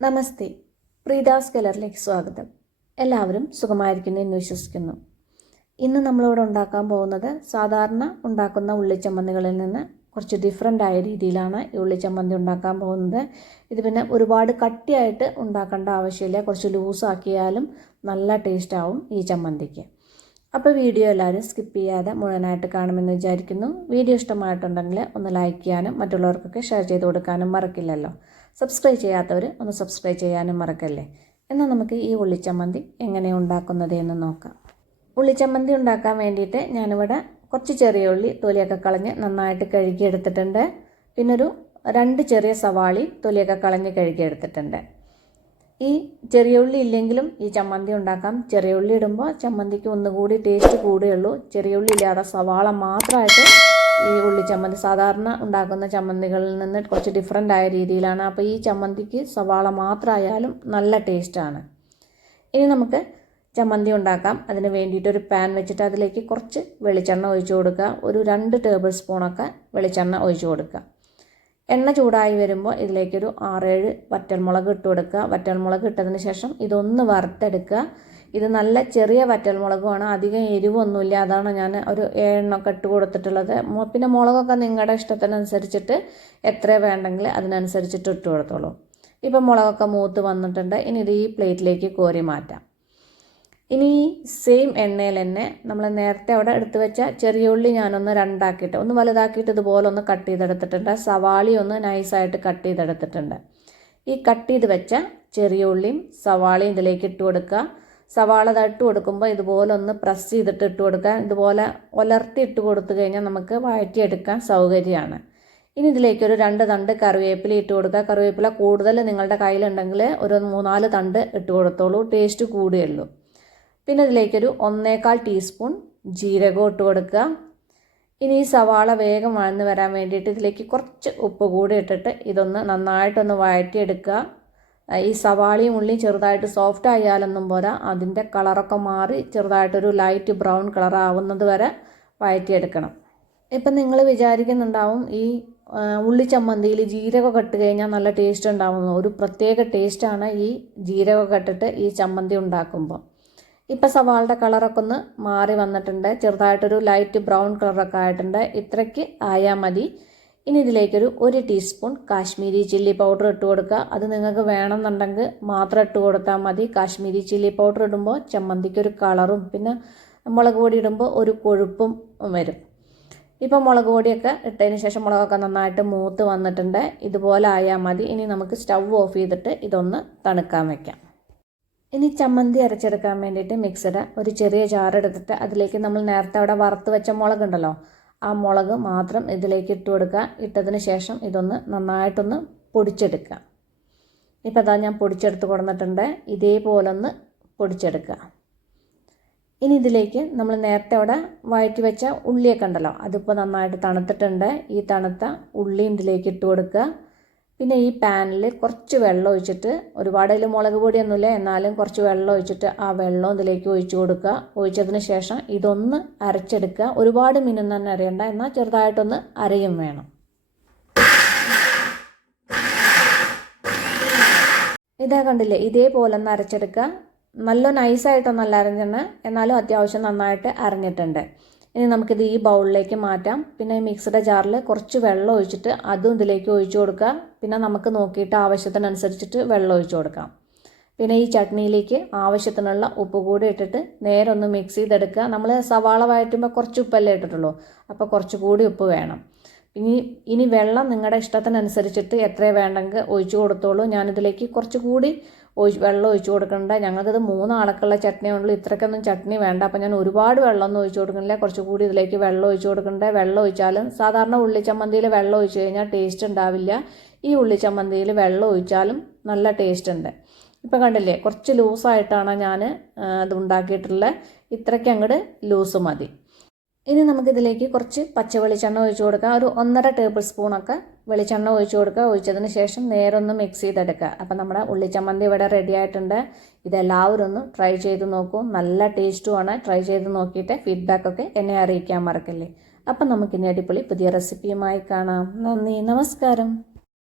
നമസ്തേ, പ്രീതാസ് കലറിലേക്ക് സ്വാഗതം. എല്ലാവരും സുഖമായിരിക്കുന്നു എന്ന് വിശ്വസിക്കുന്നു. ഇന്ന് നമ്മളിവിടെ ഉണ്ടാക്കാൻ പോകുന്നത് സാധാരണ ഉണ്ടാക്കുന്ന ഉള്ളിച്ചമ്മന്തികളിൽ നിന്ന് കുറച്ച് ഡിഫറെൻ്റ് ആയ രീതിയിലാണ് ഈ ഉള്ളിച്ചമ്മന്തി ഉണ്ടാക്കാൻ പോകുന്നത്. ഇത് പിന്നെ ഒരുപാട് കട്ടിയായിട്ട് ഉണ്ടാക്കേണ്ട ആവശ്യമില്ല, കുറച്ച് ലൂസാക്കിയാലും നല്ല ടേസ്റ്റ് ആവും ഈ ചമ്മന്തിക്ക്. അപ്പോൾ വീഡിയോ എല്ലാവരും സ്കിപ്പ് ചെയ്യാതെ മുഴുവനായിട്ട് കാണുമെന്ന് വിചാരിക്കുന്നു. വീഡിയോ ഇഷ്ടമായിട്ടുണ്ടെങ്കിൽ ഒന്ന് ലൈക്ക് ചെയ്യാനും മറ്റുള്ളവർക്കൊക്കെ ഷെയർ ചെയ്ത് കൊടുക്കാനും മറക്കില്ലല്ലോ. സബ്സ്ക്രൈബ് ചെയ്യാത്തവർ ഒന്ന് സബ്സ്ക്രൈബ് ചെയ്യാനും മറക്കല്ലേ. എന്നാൽ നമുക്ക് ഈ ഉള്ളിച്ചമ്മന്തി എങ്ങനെയാണ് ഉണ്ടാക്കുന്നത് എന്ന് നോക്കാം. ഉള്ളിച്ചമ്മന്തി ഉണ്ടാക്കാൻ വേണ്ടിയിട്ട് ഞാനിവിടെ കുറച്ച് ചെറിയ ഉള്ളി തൊലിയൊക്കെ കളഞ്ഞ് നന്നായിട്ട് കഴുകിയെടുത്തിട്ടുണ്ട്. പിന്നൊരു 2 ചെറിയ സവാളി തൊലിയൊക്കെ കളഞ്ഞ് കഴുകിയെടുത്തിട്ടുണ്ട്. ഈ ചെറിയ ഉള്ളി ഇല്ലെങ്കിലും ഈ ചമ്മന്തി ഉണ്ടാക്കാം. ചെറിയ ഉള്ളി ഇടുമ്പോൾ ചമ്മന്തിക്ക് ഒന്നുകൂടി ടേസ്റ്റ് കൂടുകയുള്ളൂ. ചെറിയ ഉള്ളി ഇല്ലാതെ സവാള മാത്രമായിട്ട് ഈ ഉള്ളിച്ചമ്മന്തി സാധാരണ ഉണ്ടാക്കുന്ന ചമ്മന്തികളിൽ നിന്ന് കുറച്ച് ഡിഫറെൻ്റ് ആയ രീതിയിലാണ്. അപ്പോൾ ഈ ചമ്മന്തിക്ക് സവാള മാത്രമായാലും നല്ല ടേസ്റ്റാണ്. ഇനി നമുക്ക് ചമ്മന്തി ഉണ്ടാക്കാം. അതിന് വേണ്ടിയിട്ട് ഒരു പാൻ വെച്ചിട്ട് അതിലേക്ക് കുറച്ച് വെളിച്ചെണ്ണ ഒഴിച്ചു കൊടുക്കുക. ഒരു 2 ടേബിൾ സ്പൂണൊക്കെ വെളിച്ചെണ്ണ ഒഴിച്ചു കൊടുക്കുക. എണ്ണ ചൂടായി വരുമ്പോൾ ഇതിലേക്കൊരു 6-7 വറ്റൽമുളക് ഇട്ട് കൊടുക്കുക. വറ്റൽമുളക് ഇട്ടതിന് ശേഷം ഇതൊന്ന് വറുത്തെടുക്കുക. ഇത് നല്ല ചെറിയ വറ്റൽമുളകുമാണ്, അധികം എരിവൊന്നുമില്ല. അതാണ് ഞാൻ ഒരു 7 ഇട്ട് കൊടുത്തിട്ടുള്ളത്. പിന്നെ മുളകൊക്കെ നിങ്ങളുടെ ഇഷ്ടത്തിനനുസരിച്ചിട്ട് എത്ര വേണ്ടെങ്കിൽ അതിനനുസരിച്ചിട്ട് ഇട്ട് കൊടുത്തോളൂ. ഇപ്പം മുളകൊക്കെ മൂത്ത് വന്നിട്ടുണ്ട്. ഇനി ഇത് ഈ പ്ലേറ്റിലേക്ക് കോരി മാറ്റാം. ഇനി ഈ സെയിം എണ്ണയിൽ തന്നെ നമ്മൾ നേരത്തെ അവിടെ എടുത്തു വെച്ച ചെറിയ ഉള്ളി ഞാനൊന്ന് 2 ആക്കിയിട്ട് ഒന്ന് വലുതാക്കിയിട്ട് ഇതുപോലെ ഒന്ന് കട്ട് ചെയ്തെടുത്തിട്ടുണ്ട്. സവാളി ഒന്ന് നൈസായിട്ട് കട്ട് ചെയ്തെടുത്തിട്ടുണ്ട്. ഈ കട്ട് ചെയ്ത് വെച്ച ചെറിയ ഉള്ളിയും സവാളയും ഇതിലേക്ക് ഇട്ട് കൊടുക്കുക. സവാള ഇട്ട് കൊടുക്കുമ്പോൾ ഇതുപോലെ ഒന്ന് പ്രസ് ചെയ്തിട്ട് ഇട്ട് കൊടുക്കുക. ഇതുപോലെ ഉലർത്തി ഇട്ട് കൊടുത്തു കഴിഞ്ഞാൽ നമുക്ക് വഴറ്റിയെടുക്കാൻ സൗകര്യമാണ്. ഇനി ഇതിലേക്കൊരു 2 തണ്ട് കറിവേപ്പില ഇട്ട് കൊടുക്കുക. കറിവേപ്പില കൂടുതൽ നിങ്ങളുടെ കയ്യിലുണ്ടെങ്കിൽ ഒരു 3-4 തണ്ട് ഇട്ട് കൊടുത്തോളൂ, ടേസ്റ്റ് കൂടുകയുള്ളൂ. പിന്നെ ഇതിലേക്കൊരു 1/4 ടീസ്പൂൺ ജീരകം ഇട്ട് കൊടുക്കുക. ഇനി ഈ സവാള വേഗം വഴന്ന് വരാൻ വേണ്ടിയിട്ട് ഇതിലേക്ക് കുറച്ച് ഉപ്പ് കൂടി ഇട്ടിട്ട് ഇതൊന്ന് നന്നായിട്ടൊന്ന് വഴറ്റിയെടുക്കുക. ഈ സവാളയും ഉള്ളിയും ചെറുതായിട്ട് സോഫ്റ്റ് ആയാലൊന്നും പോരാ, അതിൻ്റെ കളറൊക്കെ മാറി ചെറുതായിട്ടൊരു ലൈറ്റ് ബ്രൗൺ കളർ ആവുന്നത് വരെ വഴറ്റിയെടുക്കണം. ഇപ്പം നിങ്ങൾ വിചാരിക്കുന്നുണ്ടാവും ഈ ഉള്ളി ചമ്മന്തിയിൽ ജീരകം ഇട്ട് കഴിഞ്ഞാൽ നല്ല ടേസ്റ്റ് ഉണ്ടാവുന്നു. ഒരു പ്രത്യേക ടേസ്റ്റാണ് ഈ ജീരകം ഇട്ടിട്ട് ഈ ചമ്മന്തി ഉണ്ടാക്കുമ്പോൾ. ഇപ്പം സവാളയുടെ കളറൊക്കെ ഒന്ന് മാറി വന്നിട്ടുണ്ട്, ചെറുതായിട്ടൊരു ലൈറ്റ് ബ്രൗൺ കളറൊക്കെ ആയിട്ടുണ്ട്. ഇത്രയ്ക്ക് ആയാൽ മതി. ഇനി ഇതിലേക്കൊരു 1 ടീസ്പൂൺ കാശ്മീരി ചില്ലി പൗഡർ ഇട്ട് കൊടുക്കുക. അത് നിങ്ങൾക്ക് വേണമെന്നുണ്ടെങ്കിൽ മാത്രം ഇട്ട് കൊടുത്താൽ മതി. കാശ്മീരി ചില്ലി പൗഡർ ഇടുമ്പോൾ ചമ്മന്തിക്കൊരു കളറും പിന്നെ മുളക് പൊടി ഇടുമ്പോൾ ഒരു കൊഴുപ്പും വരും. ഇപ്പം മുളക് പൊടിയൊക്കെ ഇട്ടതിന് ശേഷം മുളകൊക്കെ നന്നായിട്ട് മൂത്ത് വന്നിട്ടുണ്ട്. ഇതുപോലെ ആയാൽ മതി. ഇനി നമുക്ക് സ്റ്റവ് ഓഫ് ചെയ്തിട്ട് ഇതൊന്ന് തണുക്കാൻ വയ്ക്കാം. ഇനി ചമ്മന്തി അരച്ചെടുക്കാൻ വേണ്ടിയിട്ട് മിക്സഡ് ഒരു ചെറിയ ജാറെടുത്തിട്ട് അതിലേക്ക് നമ്മൾ നേരത്തെ അവിടെ വറുത്ത് വെച്ച മുളകുണ്ടല്ലോ, ആ മുളക് മാത്രം ഇതിലേക്ക് ഇട്ട് കൊടുക്കുക. ഇട്ടതിന് ശേഷം ഇതൊന്ന് നന്നായിട്ടൊന്ന് പൊടിച്ചെടുക്കുക. ഇപ്പം അതാ ഞാൻ പൊടിച്ചെടുത്ത് കൊടുത്തിട്ടുണ്ട്. ഇതേപോലെ ഒന്ന് പൊടിച്ചെടുക്കുക. ഇനി ഇതിലേക്ക് നമ്മൾ നേരത്തെ അവിടെ വഴറ്റി വെച്ച ഉള്ളിയൊക്കെ ഉണ്ടല്ലോ, അതിപ്പോൾ നന്നായിട്ട് തണുത്തിട്ടുണ്ട്. ഈ തണുത്ത ഉള്ളിയും ഇതിലേക്ക് ഇട്ട് കൊടുക്കുക. പിന്നെ ഈ പാനിൽ കുറച്ച് വെള്ളം ഒഴിച്ചിട്ട്, ഒരുപാട് അതിൽ മുളക് പൊടിയൊന്നുമില്ല എന്നാലും കുറച്ച് വെള്ളം ഒഴിച്ചിട്ട് ആ വെള്ളം ഇതിലേക്ക് ഒഴിച്ചു കൊടുക്കുക. ഒഴിച്ചതിന് ശേഷം ഇതൊന്ന് അരച്ചെടുക്കുക. ഒരുപാട് മിനുന്നന്നെ അരയണ്ട, എന്നാൽ ചെറുതായിട്ടൊന്ന് അരയും വേണം. ഇതാ കണ്ടില്ലേ, ഇതേപോലെ ഒന്ന് അരച്ചെടുക്കുക. നല്ല നൈസായിട്ടൊന്നല്ല അരഞ്ഞെന്ന്, എന്നാലും അത്യാവശ്യം നന്നായിട്ട് അരഞ്ഞിട്ടുണ്ട്. ഇനി നമുക്കിത് ഈ ബൗളിലേക്ക് മാറ്റാം. പിന്നെ മിക്സിയുടെ ജാറിൽ കുറച്ച് വെള്ളം ഒഴിച്ചിട്ട് അതും ഇതിലേക്ക് ഒഴിച്ചു കൊടുക്കുക. പിന്നെ നമുക്ക് നോക്കിയിട്ട് ആവശ്യത്തിനനുസരിച്ചിട്ട് വെള്ളം ഒഴിച്ചു കൊടുക്കാം. പിന്നെ ഈ ചട്നിയിലേക്ക് ആവശ്യത്തിനുള്ള ഉപ്പ് കൂടി ഇട്ടിട്ട് നേരെ ഒന്ന് മിക്സ് ചെയ്തെടുക്കുക. നമ്മൾ സവാള വഴറ്റുമ്പോൾ കുറച്ച് ഉപ്പല്ലേ ഇട്ടിട്ടുള്ളൂ, അപ്പോൾ കുറച്ചുകൂടി ഉപ്പ് വേണം. ഇനി വെള്ളം നിങ്ങളുടെ ഇഷ്ടത്തിനനുസരിച്ചിട്ട് എത്ര വേണ്ടെങ്കിൽ ഒഴിച്ചു കൊടുത്തോളൂ. ഞാനിതിലേക്ക് കുറച്ചുകൂടി വെള്ളം ഒഴിച്ചു കൊടുക്കുന്നുണ്ട്. ഞങ്ങൾക്കിത് 3 ആൾക്കുള്ള ചട്നിയുള്ളൂ, ഇത്രയ്ക്കൊന്നും ചട്നി വേണ്ട. അപ്പോൾ ഞാൻ ഒരുപാട് വെള്ളമൊന്നും ഒഴിച്ചു കൊടുക്കുന്നില്ല, കുറച്ചുകൂടി ഇതിലേക്ക് വെള്ളം ഒഴിച്ചു കൊടുക്കുന്നുണ്ട്. വെള്ളം ഒഴിച്ചാലും സാധാരണ ഉള്ളിച്ചമ്മന്തിയിൽ വെള്ളം ഒഴിച്ചു കഴിഞ്ഞാൽ ടേസ്റ്റ് ഉണ്ടാവില്ല. ഈ ഉള്ളിച്ചമ്മന്തിയിൽ വെള്ളം ഒഴിച്ചാലും നല്ല ടേസ്റ്റ് ഉണ്ട്. ഇപ്പോൾ കണ്ടില്ലേ, കുറച്ച് ലൂസായിട്ടാണ് ഞാൻ അത് ഉണ്ടാക്കിയിട്ടുള്ളത്. ഇത്രയ്ക്ക് അങ്ങോട്ട് ലൂസ് മതി. ഇനി നമുക്കിതിലേക്ക് കുറച്ച് പച്ച വെളിച്ചെണ്ണ ഒഴിച്ചു കൊടുക്കുക. ഒരു 1.5 ടേബിൾ സ്പൂണൊക്കെ വെളിച്ചെണ്ണ ഒഴിച്ചു കൊടുക്കുക. ഒഴിച്ചതിന് ശേഷം നേരെ ഒന്ന് മിക്സ് ചെയ്തെടുക്കുക. അപ്പം നമ്മുടെ ഉള്ളിച്ചമ്മന്തി ഇവിടെ റെഡി ആയിട്ടുണ്ട്. ഇതെല്ലാവരും ഒന്ന് ട്രൈ ചെയ്ത് നോക്കൂ, നല്ല ടേസ്റ്റുമാണ്. ട്രൈ ചെയ്ത് നോക്കിയിട്ട് ഫീഡ്ബാക്കൊക്കെ എന്നെ അറിയിക്കാൻ മറക്കല്ലേ. അപ്പം നമുക്കിനി അടിപൊളി പുതിയ റെസിപ്പിയുമായി കാണാം. നന്ദി, നമസ്കാരം.